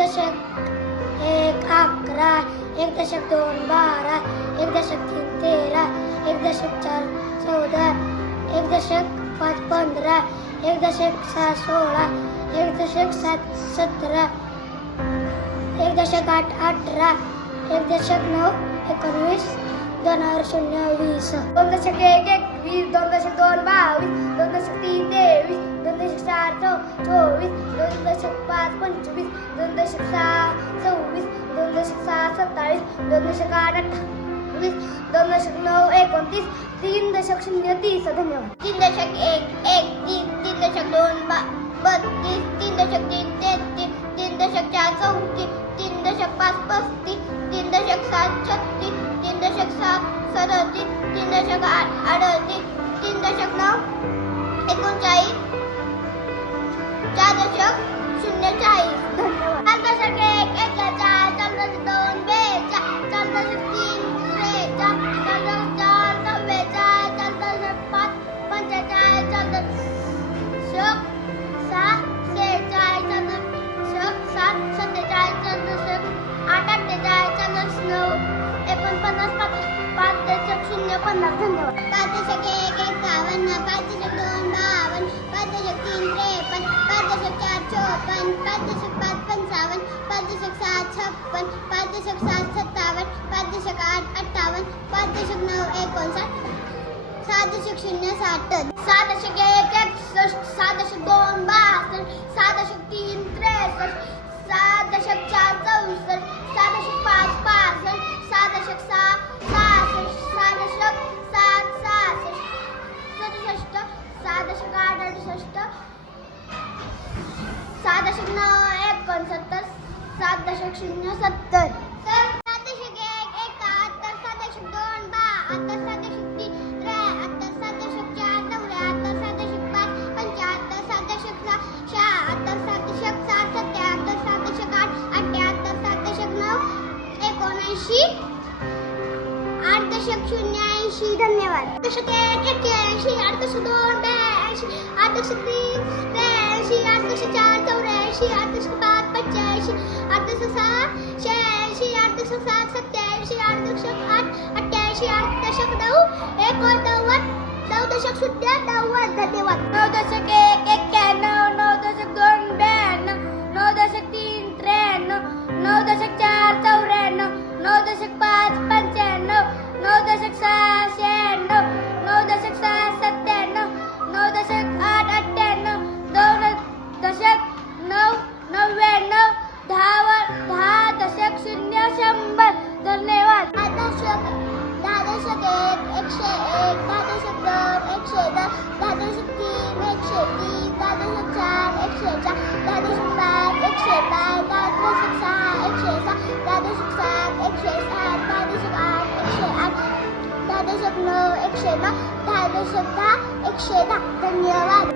दशक एक अकरा एक दशक दोन बारह एक दशक तीन तेरह एक दशक चार चौदह एक दशक पाच पंद्रह एक दशक सहा सोलह एक दशक सात सत्रह एक दशक आठ अठरा, एक दशक नौ एकोणवीस, दोन हज़ार शून्य वीस, दोन दशक एक एकवीस, दोन दशक दोन बावीस, दोन दशक तीन तेवीस दशक चार चौ चोवीस दोन दशक पाच पंचवीस दोन दशक सहा सव्वीस दोन दशक सहा सत्तावीस दोन दशक आठ अठ्ठावीस दोन दशक नऊ एकोणतीस तीन दशक शून्य तीस धन्यवाद तीन दशक एक एक तीन तीन दशक दोन बा बत्तीस तीन दशक तीन तेहतीस तीन दशक चार चौतीस तीन दशक पाच पस्तीस तीन दशक सात छत्तीस तीन दशक सात सदतीस तीन दशक आठ अडतीस तीन दशक नऊ एकोणचाळीस चार शून्य चाळीस धन्यवाद। दशक एक एक चार चार दशक दोन बेचाळ चार दशक तीन त्रेचाळ चार दशक चार चव्वेचाळ चार दशक पाच पंचेचाळीस चार दशक सहा सेहेचाळीस चार दशक सात सत्तेचाळीस चार दशक आठ अठ्ठेचाळीस चार दशक नऊ एकोणपन्नास पाच पाच दशक शून्य पन्नास धन्यवाद पाच दशक एक एकावन्न पाच दशक छप्पन पाच दशक सात सत्तावन्न पाच दशक आठ अठ्ठावन्न पाच दशक नऊ एकोणसाठ सहा दशक शून्य साठ सात दशक एक एकसष्ट सहा दशक दोन बासष्ट सहा दशक तीन त्रेसष्ट सहा दशक चार चौसष्ट सहा दशक पाच पासष्ट सहा दशक सहा सहासष्ट सहा दशक सात सहासष्ट सदुसष्ट सहा दशक आठ अडुसष्ट सहा दशक नऊ एकोणसत्तर सात दशक शून्य सत्तर सात दशक एक एकाहत्तर सात दशक दोन बहात्तर सात दशक तीन त्र्याहत्तर सात दशक चार चौऱ्याहत्तर सात दशक पाच पंच्याहत्तर सात दशक सहा शहात्तर सात दशक सात सत्याहत्तर सात दशक आठ अठ्ठ्याहत्तर सात दशक नऊ एकोणऐंशी आठ दशक शून्य ऐंशी धन्यवाद दशक एक एक्क्याऐंशी आठ दशक दोन ब्याऐंशी आठ दशक तीन त्र्याऐंशी आठ दशक चार चौऱ्याऐंशी आठ दशक पाच पंच्याऐंशी आठ दशक सहा शहाऐंशी आठ दशक सात सत्याऐंशी आठ दशक आठ अठ्ठ्याऐंशी आठ दशक नऊ एकोणनव्वद नऊ दशक शून्य नव्वद धन्यवाद। नऊ दशक एक एक्क्याण्णव नऊ दशक दोन ब्याण्णव नऊ दशक तीन त्र्याण्णव नऊ दशक चार चौऱ्याण्णव नऊ दशक पाच पंच्याण्णव नऊ दशक सहा आठ दहा दशक नऊ एकशे नऊ दहा दशक दहा एकशे दहा. धन्यवाद.